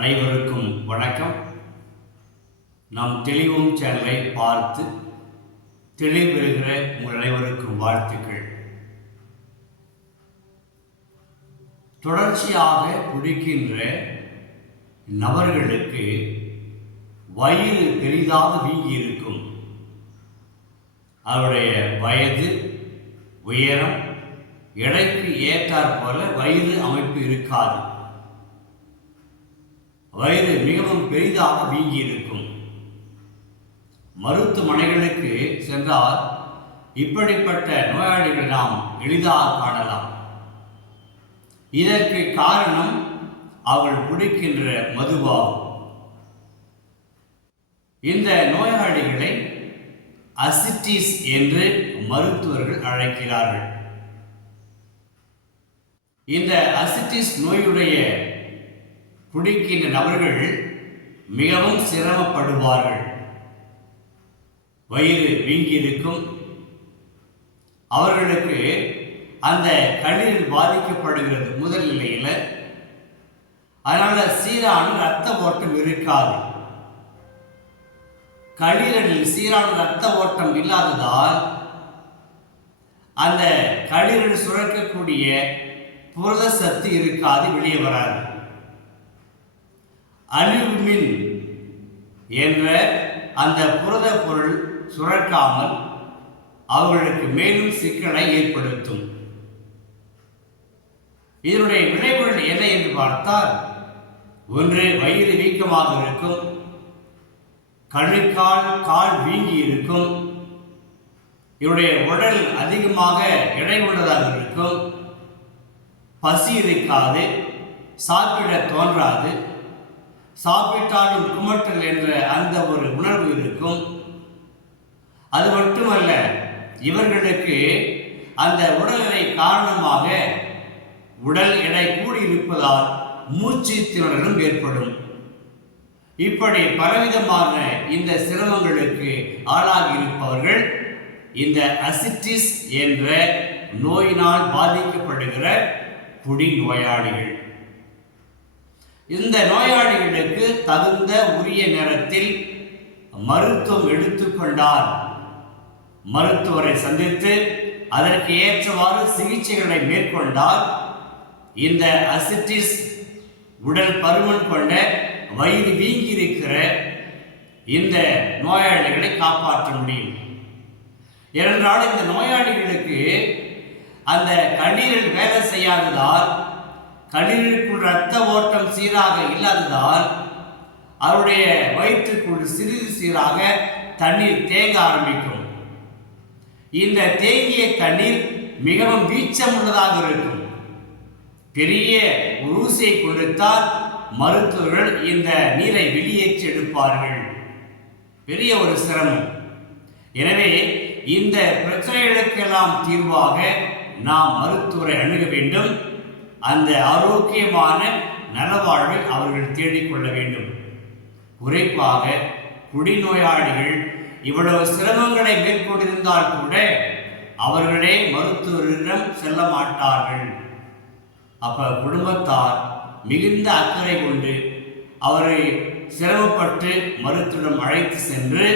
அனைவருக்கும் வணக்கம். நம் தெளிவும் சேனலை பார்த்து தெளிவெறுகிற உங்கள் அனைவருக்கும் வாழ்த்துக்கள். தொடர்ச்சியாக குடிக்கின்ற நபர்களுக்கு வயிறு பெரிதாக வீங்கி இருக்கும். அவருடைய வயது உயரம் எடைக்கு ஏற்றாற்போல வயிறு அமைப்பு இருக்காது. வயிறு மிகவும் பெரிதாக வீங்கி இருக்கும் மருத்துவமனைகளுக்கு சென்றால் இப்படிப்பட்ட நோயாளிகள் நாம் எளிதாக காணலாம். இதற்கு காரணம் அவர்கள் குடிக்கின்ற மதுவாகும் இந்த நோயாளிகளை அசிட்டிஸ் என்று மருத்துவர்கள் அழைக்கிறார்கள். இந்த அசிட்டிஸ் நோயுடைய பிடிக்கின்ற நபர்கள் மிகவும் சிரமப்படுவார்கள். வயிறு வீங்கியிருக்கும். அவர்களுக்கு அந்த கண்ணீரில் பாதிக்கப்படுகிறது முதல் நிலையில். அதனால சீரான ரத்த ஓட்டம் இருக்காது. கல்லீரலில் சீரான ரத்த ஓட்டம் இல்லாததால் அந்த கல்லீரல் சுரக்கக்கூடிய புரத சத்து இருக்காது வெளியே வராது. அலுமின் என்ற அந்த புரத பொருள் சுரக்காமல் அவர்களுக்கு மேலும் சிக்கலை ஏற்படுத்தும். இதனுடைய விளைவுகள் என்ன என்று பார்த்தால் ஒன்று வயிறு வீக்கமாக இருக்கும் கழுக்கால் கால் வீங்கி இருக்கும் இவருடைய உடல் அதிகமாக எடை உள்ளதாக இருக்கும் பசி இருக்காது சாப்பிட தோன்றாது சாப்பிட்டாலும் குமட்டல் என்ற அந்த ஒரு உணர்வு இருக்கும். அது மட்டுமல்ல இவர்களுக்கு அந்த உடல்நிலை காரணமாக உடல் எடை கூடியிருப்பதால் மூச்சு திணறலும் ஏற்படும். இப்படி பலவிதமான இந்த சிரமங்களுக்கு ஆளாகி இருப்பவர்கள் இந்த அசிட்டிஸ் என்ற நோயினால் பாதிக்கப்படுகிற குடி நோயாளிகள் இந்த நோயாளிகளுக்கு தகுந்த உரிய நேரத்தில் மருத்துவம் எடுத்துக்கொண்டால் மருத்துவரை சந்தித்து அதற்கு ஏற்றவாறு சிகிச்சைகளை மேற்கொண்டால் இந்த அசிட்டிஸ் உடல் பருமன் கொண்ட வயிறு வீங்கி இருக்கிற இந்த நோயாளிகளை காப்பாற்ற முடியும். ஏனென்றால் இந்த நோயாளிகளுக்கு அந்த கண்ணீரில் வேலை செய்யாததால் கண்ணீருக்குள் ரத்த ஓட்டம் சீராக இல்லாததால் அவருடைய வயிற்றுக்குள் சிறிது சீராக தண்ணீர் தேங்க ஆரம்பிக்கும். இந்த தேங்கிய தண்ணீர் மிகவும் வீச்சம் உள்ளதாக இருக்கும். பெரிய ஊசியை கொடுத்தால் மருத்துவர்கள் இந்த நீரை வெளியேற்றி எடுப்பார்கள். பெரிய ஒரு சிரமம். எனவே இந்த பிரச்சனைகளுக்கெல்லாம் தீர்வாக நாம் மருத்துவரை அணுக வேண்டும். அந்த ஆரோக்கியமான நலவாழ்வை அவர்கள் தேடிக்கொள்ள வேண்டும். குறிப்பாக குடிநோயாளிகள் இவ்வளவு சிரமங்களை மேற்கொண்டிருந்தால் கூட அவர்களே மருத்துவரிடம் செல்ல மாட்டார்கள். அப்ப குடும்பத்தார் மிகுந்த அக்கறை கொண்டு அவரை சிரமப்பட்டு மருத்துவம் அழைத்து சென்று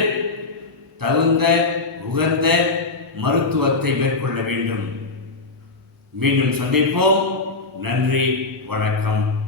தகுந்த உகந்த மருத்துவத்தை மேற்கொள்ள வேண்டும். மீண்டும் சந்திப்போம். நன்றி வணக்கம்.